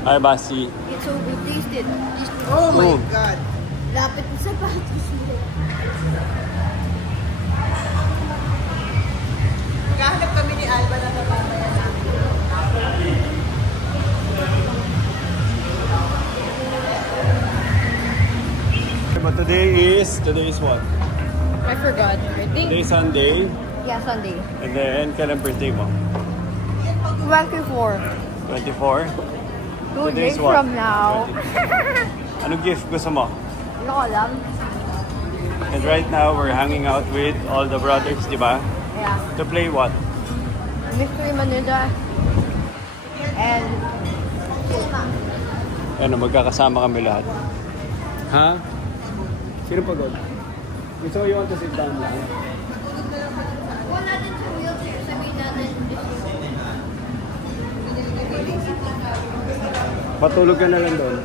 Hi, Basi. It's so good. Taste it. Oh my God. Lapit na sapatos mo. Maghahanap kami ni Alba na napapaya namin. But today is what? I forgot. I think. Today is Sunday. Yeah, Sunday. And then, kailan birthday mo? 24. 24? 2 days from now. Anong gift gusto mo? Hindi ko alam. And right now, we're hanging out with all the brothers, di ba? Yeah. To play what? Mystery Manila. And... Ano, magkakasama kami lahat. Ha? Sino pagod? So you want to sit down lang? Wala natin sa wheelchair. Sabihin natin. Patulog ka na lang doon.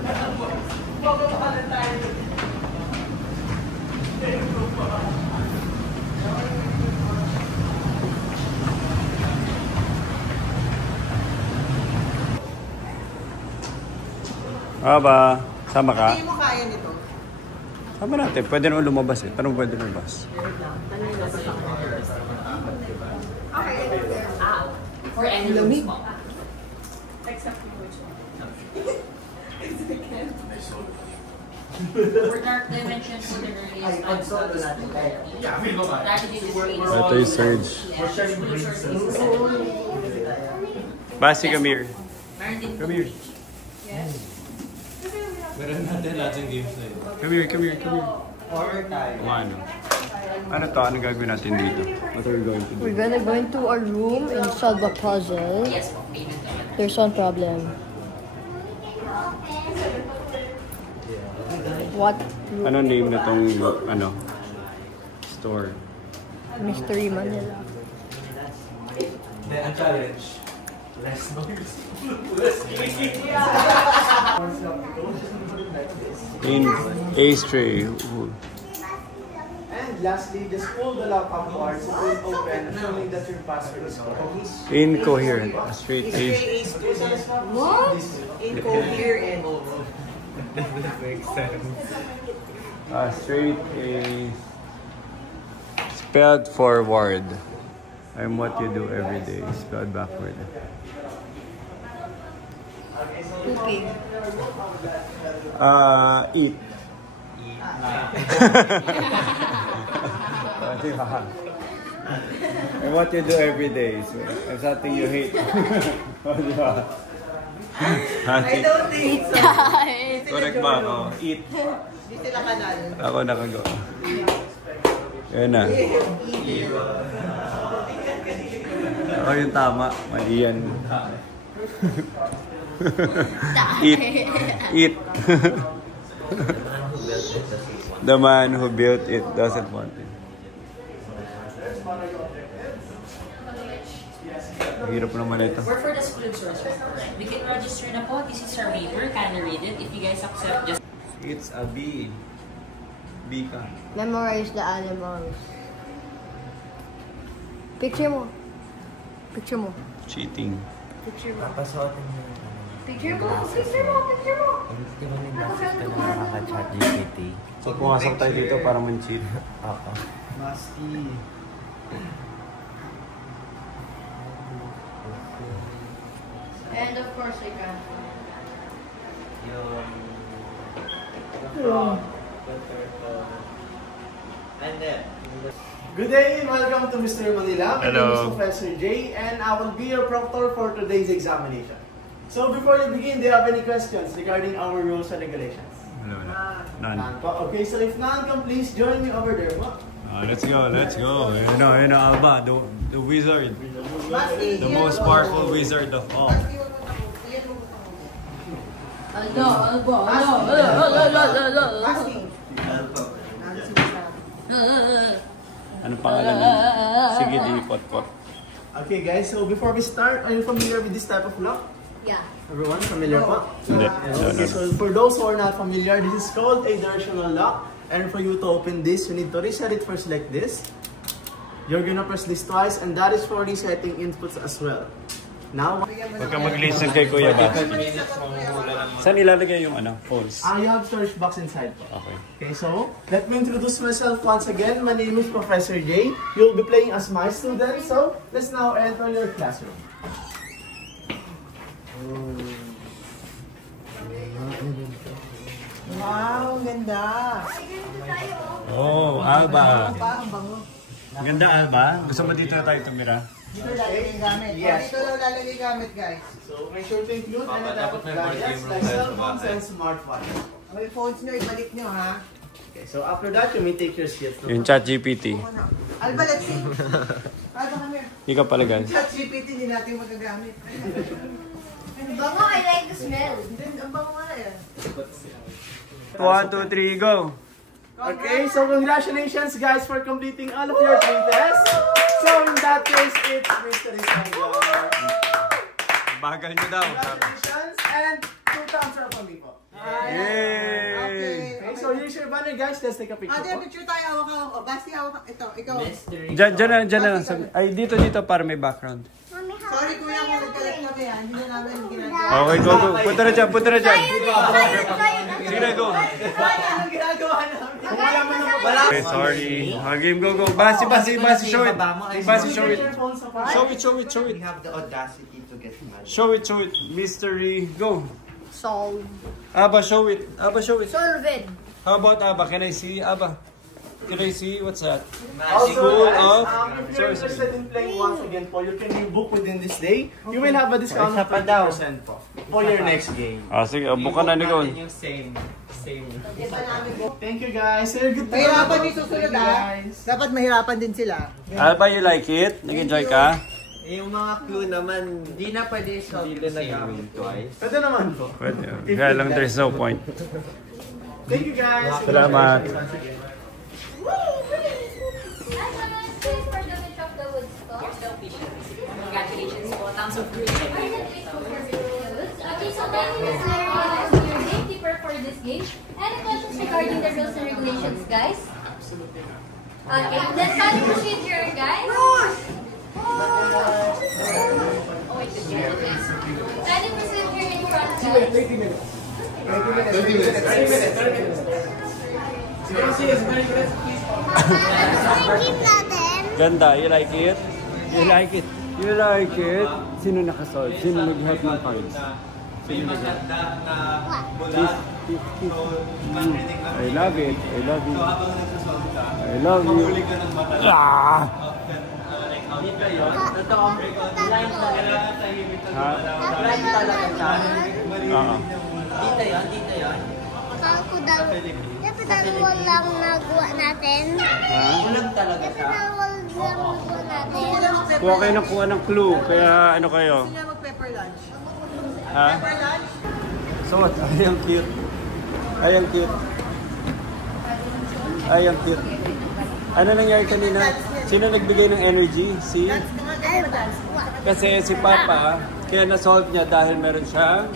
Aba, sama ka? Hindi mo kaya nito. Sama natin. Pwede naman lumabas eh. Tanong pwede lumabas. Okay. For any Lamig. Except for which one? For dark dimension, for the earliest onset is 2:30. Tragedy is 3. Ito yung surge. Basi, come here. Come here. Yes. Meron natin lahat yung games na yun. Come here. Horror tayo. Ano to? Ano gagawin natin dito? What are we going to do? We're gonna go into our room and solve a puzzle. Yes, payment. There's one problem. What? Ano name na tong, store? Mystery Manila. Then a challenge. Less noise. In Ace Tray. And lastly, just pull the lock upwards so it will open, showing that your password is correct. Incoherent. Straight Ace. What? Incoherent. Makes sense. Straight Ace. Spelled forward. I'm what you do every day. Spelled backward. Cooking. Eat. And what you do every day. So, and something you hate. I don't think so. Correct ba? Oh, eat. Hindi sila kanal. Ako nakagawa. Yan na. Ako yung tama. Mali yan. Eat. Eat. The man who built it doesn't want it. Hirap naman ito. We're for the school source. We can register na po. This is our waiver. Can read it. If you guys accept, just... It's a bee. Bee ka. Memorize the animals. Picture mo. Picture mo. Cheating. Picture mo. Papasotin mo. Picture mo. Picture mo. Picture mo. Di ba may message ka na nakaka-chat GPT? So pumasok tayo dito para man-cheat. Oo. Maski. And of course, I can. And then, good day and welcome to Mr. Manila. My name Hello. is Professor J and I will be your proctor for today's examination. So before you begin, do you have any questions regarding our rules and regulations? Hello. None. None po. Okay, so if none, come please join me over there po. Let's go. You know, Alba, the wizard. The most powerful wizard of all. Ano pangalan niya? Sige, di pot-pot. Okay guys, so before we start, are you familiar with this type of lock? Yeah. Everyone familiar po? Hindi. Okay, so for those who are not familiar, this is called a directional lock. And for you to open this, you need to reset it first like this. You're gonna press this twice, and that is for resetting inputs as well. Now, Huwag ka mag-listen kay Kuya Basti. Saan ilalagay yung ano, phones? You have storage box inside po. Okay. Okay, so let me introduce myself once again. My name is Professor J. You'll be playing as my student. So let's now enter your classroom. Wow, ganda. Oh, Alba. Ang bango. Ganda, Alba. Gusto mo dito tayo tumira? Dito lalagay yung gamit. Yes. Dito lang lalagay yung gamit, guys. So make sure to include any type of gadgets like cell phones and smartphones. May phones nyo, ibalik nyo, ha? Okay, so after that, you may take your seat. Yung chat GPT. Alba, let's see. Alba, come here. Ikaw pala, guys. Chat GPT, hindi natin magagamit. Bango, I like the smell. Ang bango nga na yan. 1, 2, 3, go! Okay, so congratulations guys for completing all of your tests. So in that case, it's Mr. Isangyo. Bagal nyo daw. Congratulations and 2 thumbs up for me po. Yay! Okay, so here's your banner guys. Let's take a picture Ate, po. picture tayo. Hawak-hawak. O, Basti, hawak. Ito, ikaw. Diyan na. Ay, dito para may background. Sorry kuya kung nagkalit kami, ha? Hindi na namin ginagawa. Okay, go. Punta na dyan. Sige na, go. Anong ginagawa namin? Okay, sorry. Game, go. Basi, show it. Basi, show it. Show it. We have the audacity to get mad. Show it. Mystery, go. Solve. Aba, show it. Solve it. How about Aba? Can I see Aba? Can I see? What's that? Also, School guys, of... if you're interested in playing once again po, you can rebook within this day. You will have a discount of 20% po for your next game. Sige, bukan na ikaw. Thank you guys. Have a good day. Mahirapan din susunod, Thank you, ha? guys. Dapat mahirapan din sila. Alba, you like it? Nag-enjoy ka? Yung mga clue naman, di na pwede solve kasi namin twice. Pwede naman po. Pwede. Kaya lang there's no point. Thank you guys. Salamat. Congratulations po. Thumbs up. Okay, so thank you, Ms. Mary, as your gatekeeper for this game. Any questions regarding the rules and regulations, guys? Okay, then time procedure, guys. Any procedure in front, guys. 30 minutes. 30 minutes. Ganda, you like it? You like it? Sino nakasolve? Sino nag-help ng cards? Sino nag-help? I love it. I love you. I love you. Ah! Ha? Dito yun. Akala ko dalawa lang nagawa natin. Bulag talaga siya. Dalawa lang nagawa natin. Kuha kayo ng kuha ng clue. Kaya ano kayo? Sila mag-pepper lunch. Ha? Pepper lunch? So what? Ay, ang cute. Ano nangyari kanina? Sino nagbigay ng energy? Si? Kasi si Papa, kaya na-solve niya dahil meron siyang...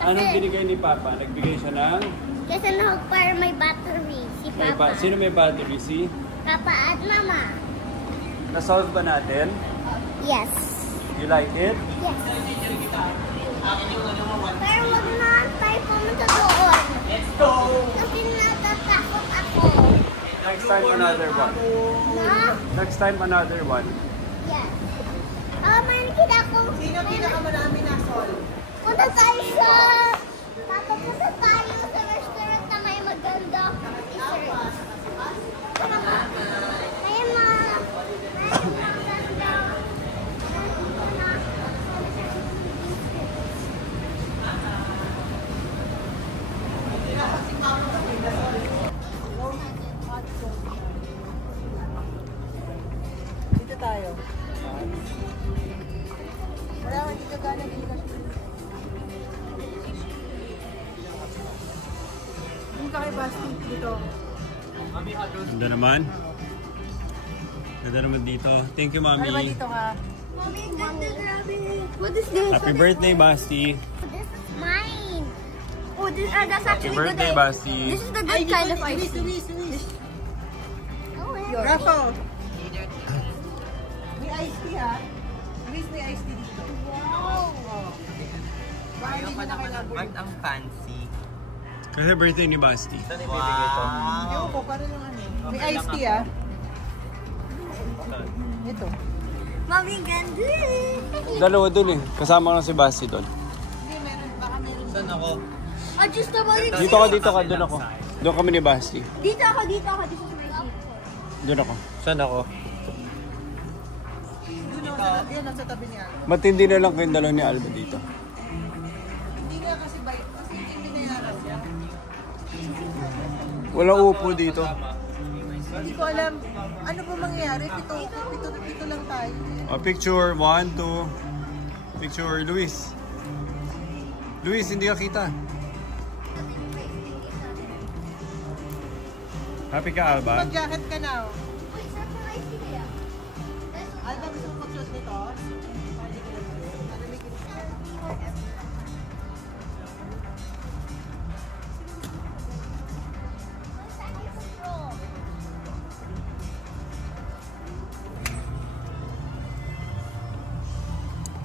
Anong binigay ni Papa? Nagbigay siya ng... Kasi nahog para may battery. Si Papa. Sino may battery? Si? Papa at Mama. Na-solve ba natin? Yes. You like it? Yes. Pero wag na tayo pumunta doon. Let's go! Kasi natatakot ako. Next time another one. Na? Next time another one. Yes. May nakita ko. Sino pinakamarami na sol? Punta tayo sa... Papa, punta tayo sa restaurant na may maganda. Dessert. May maganda. Dito tayo. Wala ka dito gana dito. Hindi ka kay Basti dito. Ganda naman. Ganda naman dito. Thank you, Mommy. Ano ba dito ka? Mommy, grabe. What is this? Happy birthday, Basti. This is mine. Oh, that's Happy actually birthday, good. Basti. This is the good kind of ice cream. Oh, yeah. Raffo. May iced tea, ha? Luis, may iced tea dito. Wow. Baka hindi pa naman ang fancy. Kasi birthday ni Basti. Wow! Ewan ko, parang yung ano. May iced tea ah. Ito. Mami, ganda. Dalawa dun eh. Kasama ko si Basti dun. Hindi, meron. Baka meron. Saan ako? Adjustable. Dito ka, dun ako. Doon kami ni Basti. Dito ako. This is my seat. Doon ako. Saan ako? Yun, nasa tabi ni Alba. Matindi na lang kayong dalawa ni Alba dito. Hindi nga kasi bait. Kasi hindi na yaran siya. Walang upo dito. Hindi ko alam. Ano ba mangyayari? Pito lang tayo. Picture, 1, 2. Picture, Luis. Luis, hindi ka kita. Happy ka, Alba? Mag-jacket ka na. Oh. Uy, surprise kaya. Alba, gusto mo mag-shoot nito?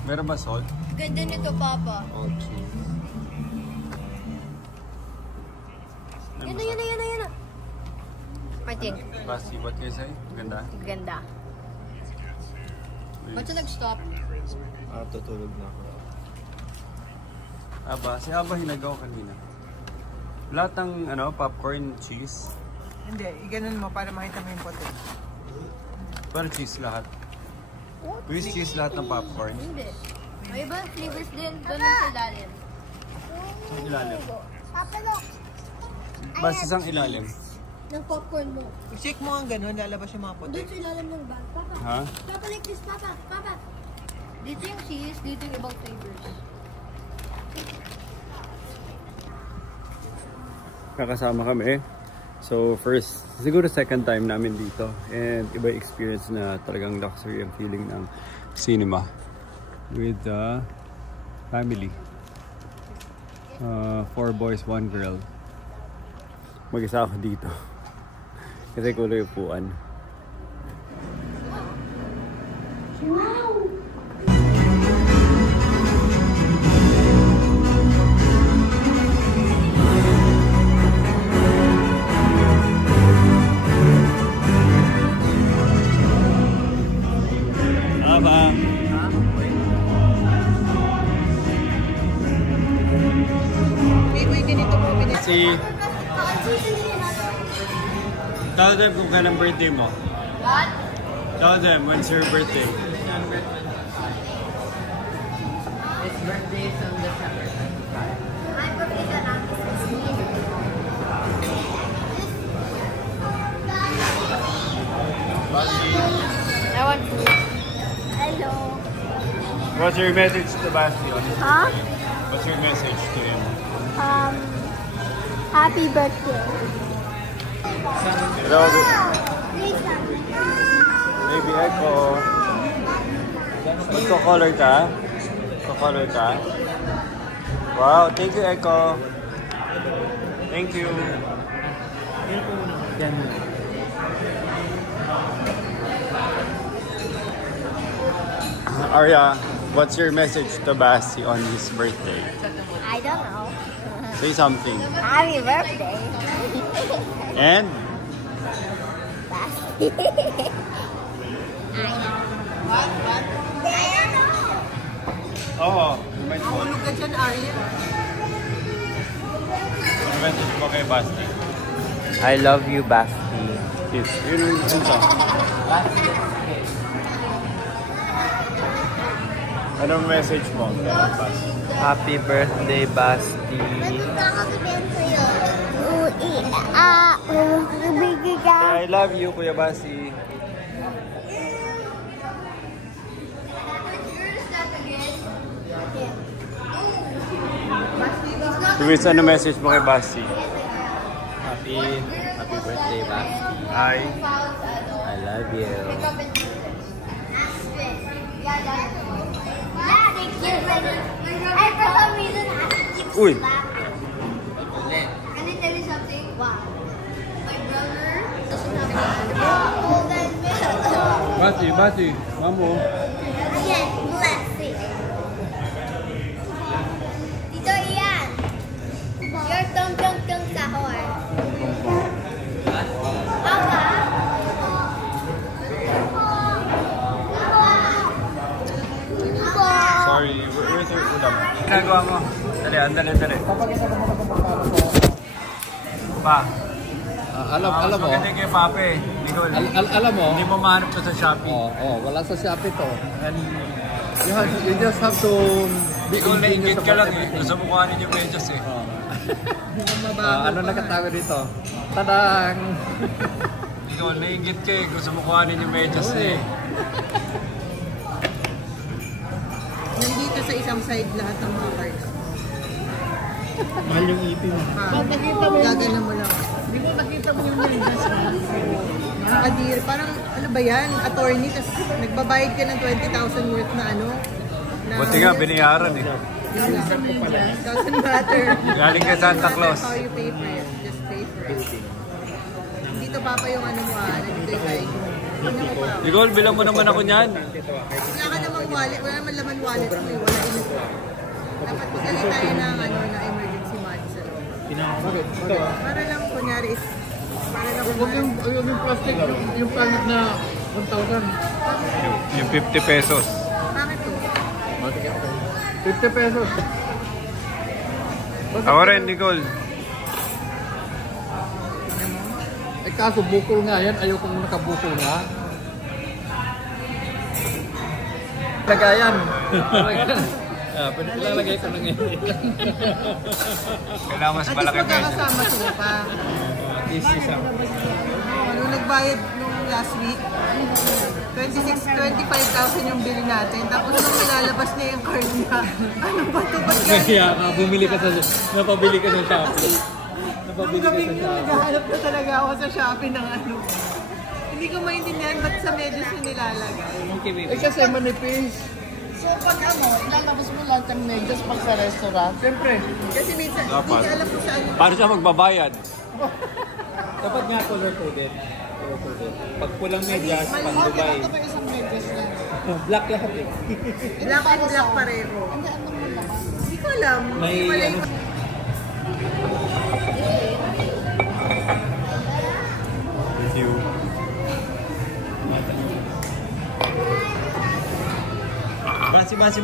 Meron ba salt? Ganda nito, Papa. Okay. Yan na. Martin, Basti, what can you say? Ganda? ganda. Ba't siya nag-stop? Tutulog na ako. Aba, si Aba hinagaw kanina. Lahat ng popcorn, cheese. Hindi, iganon mo para makita mo yung puti. Pero cheese lahat. With cheese lahat ng popcorn. Hindi. May ibang flavors din doon sa ilalim. Sa ilalim. Papa, look. Basta isang ilalim. Ng popcorn mo. I-check mo ang ganun, lalabas yung mga puti. Doon sa ilalim ng bag. Papa. Ha? Papa, like this, Papa. Papa. Dito yung cheese, dito yung ibang flavors. Kakasama kami. So first, siguro second time namin dito. And iba experience na talagang luxury ang feeling ng cinema. With the family. 4 boys, 1 girl. Mag-isa ako dito. Kasi kulo yung upuan. Aba. May ganito po. Si... Tell them kung kailan birthday mo. What? Tell them when's your birthday. His birthday is on December 25. My birthday is on August 16. I want food. Hello. What's your message to Bastion? Huh? What's your message to him? Happy birthday. Hello, Lisa. baby Echo. Magko-color ka? Magko-color ka? Wow, thank you Echo. Thank you. Arya, what's your message to Basti on his birthday? I don't know. Say something. Happy birthday. And? I don't know. Oh, message mo. Hulog ka dyan, Ariel. Message mo kay Basti. I love you, Basti. Yes, yun yung sunsa. Anong message mo kay Basti? Happy birthday, Basti. Ano ba ako sabihin sa'yo? Bigay ka. I love you, Kuya Basti. Luis, ano message mo kay Basti? Happy birthday, Basti. Hi. I love you. I for some reason asked Uy. Can I tell you something? Wow. My brother doesn't have golden milk. Basti, Mamo. Yes, blessing. Tito ito yung ulam. Ginagawa mo. Dali, andali. Pa. Alam mo. Maganda kay Pape. Nicole. Alam mo. Hindi mo mahanap to sa Shopee. Wala sa Shopee to. And you just have to Nicole, naingit ka lang eh. Gusto mo kuhanin yung medyas eh. ano nakatago dito? Tadang! Nicole, naingit ka eh. Gusto mo kuhanin yung medyas eh. Nandito sa isang side lahat ng mga cards. Mahal yung ipin. Nakita mo gagana mo lang. Hindi mo nakita mo yung medyas. Nakakadir. Parang ano ba yan? Attorney. Tapos nagbabayad ka ng 20,000 worth na ano. Buti nga, binayaran eh. Doesn't matter. Galing kay Santa Claus. How you pay for it. Just pay for it. Dito papa yung ano mo nandito yung kay. Nicole, bilang mo naman ako niyan. Wala ka namang wallet. Wala naman laman wallet mo. Wala init. Dapat magdali tayo ng ano, na emergency money sa loob. Para lang kunyari is para lang Yung plastic, yung pangit na 1,000. Yung 50 pesos. bakit to? 50 pesos. Ako rin, Nicole. Kaso bukol nga yan. Ayaw kong nakabukol nga. Lagayan. Pwede ilalagay ko na ngayon. Kailangan mas At malaki least magkakasama sila pa. Nung nagbayad nung last week, 25,000 yung bill natin. Tapos nung nilalabas na yung card niya, ano ba ito? Kaya bumili ka sa napabili ka sa Shopee. Nung gabing yun, naghahanap na talaga ako sa Shopee ng ano. Hindi ko maintindihan ba't sa medyas yung nilalagay. Kasi manipis. So pag ano, ilalabas mo lahat ng medyas pag sa restaurant? Siyempre. Kasi minsan, hindi ka alam kung saan. Paano siya magbabayad? Dapat nga color-coded. Pag pulang medyas, pang Dubai. Ito pa isang medyas na. Black lahat eh. Black and black pareho. Hindi ko alam. May ano. Thank you. Basi.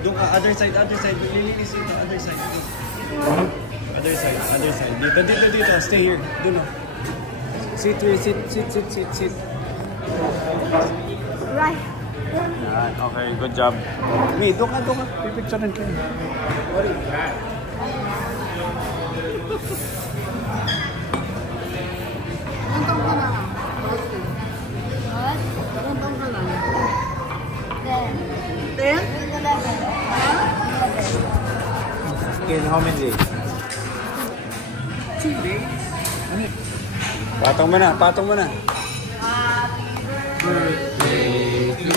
Doon ka, other side. Lilinis dito, other side. Other side. Dito. Stay here. Doon na. Sit. Right. Yan, okay, good job. Me, doon ka. Pipicturean ka. Ilang taon ka na? What? Ilang taon ka lang? 10. 10? 11. In how many days? 2 days? Patong mo na. Sige, go.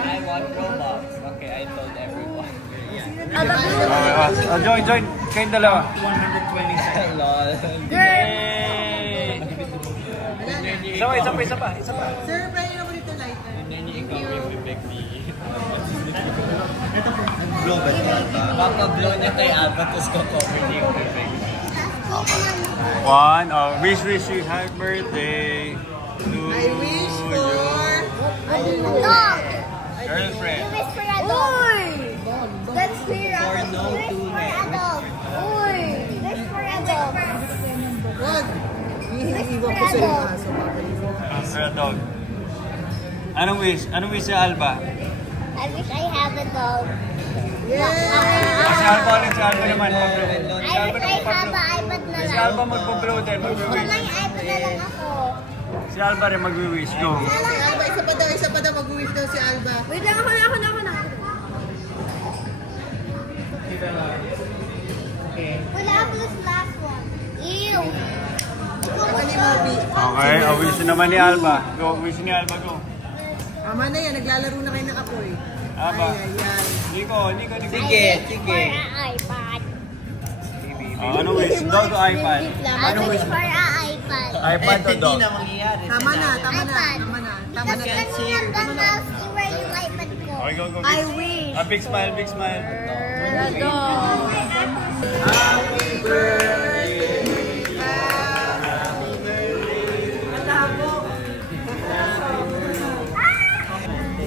I want Robux. Okay, I told everyone. Join. Kayong dalawa. 120 Lol. Yay! Isa pa. Sir, Brian ako dito lighter. Global ba? Papa-blow niya kay Alba, tapos ko-cover niya yung bibig. One. Oh, wish you happy birthday to I wish for... Dog. girlfriend. You wish for a dog. Let's clear out. For no Wish to for a dog. Uy. Wish for a dog. Wag. Iiwan ko sa iyo aso. For a dog. Anong wish? Anong wish si Alba? I wish I have a dog. Si Alba ulit, si Alba naman. I wish I have an iPad na Si lang. Alba magpa-blow din. Wish ko lang yung iPad na lang ako. Si Alba rin mag-wish. Go. Alba, isa pa daw. Mag-wish daw si Alba. Wait lang ako na. What happened this last one? Ew. Ito ni Moby. Okay, wish naman ni Alba. Go, wish ni Alba, go. Tama na yan, naglalaro na kayo ng kapoy. Alba. Ay. Nico. Sige. iPad. Ano wish? Daw to iPad. Ano wish for an iPad? iPad to Hindi dog. na mangyayari. Tama na. Because kanina doon na sira yung iPad ko. Okay, go. I wish. A big smile, big smile.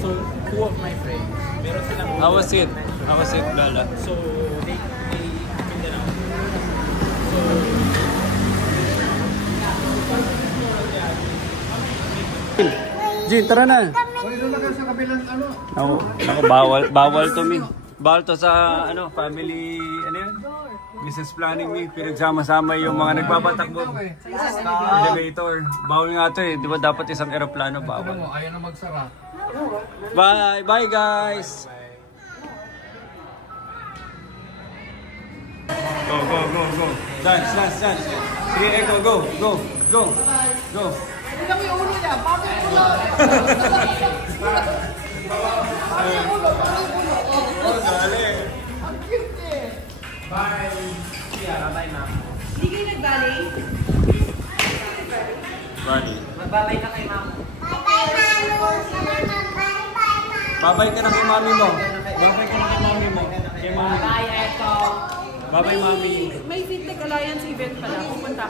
So, two of my friends, meron silang How was it, Lala? so they Mindanao. Jin, tara na. Uy, doon na kayo sa kabilang ano. Naku, bawal to me. Bawal to sa family, ano yun? Business planning me. Pinagsama-sama yung mga nagpapatakbo. Elevator. Bawal nga to eh. Di ba dapat isang aeroplano Ano bawal? mo, ayaw na magsara. Bye guys! Go. Dance. Sige, Eko, go. Tignan mo yung ulo niya, bakit ulo? Dali. Ang cute eh. Bye, ma'am. Hindi kayo nag-ballet? Bali. Magbabay na kay ma'am. Bye-bye, Manu. Babay ka na kay mami mo. Kay mami. Bye, Echo. Bye-bye, mami. May Fintech Alliance event pala. Pupunta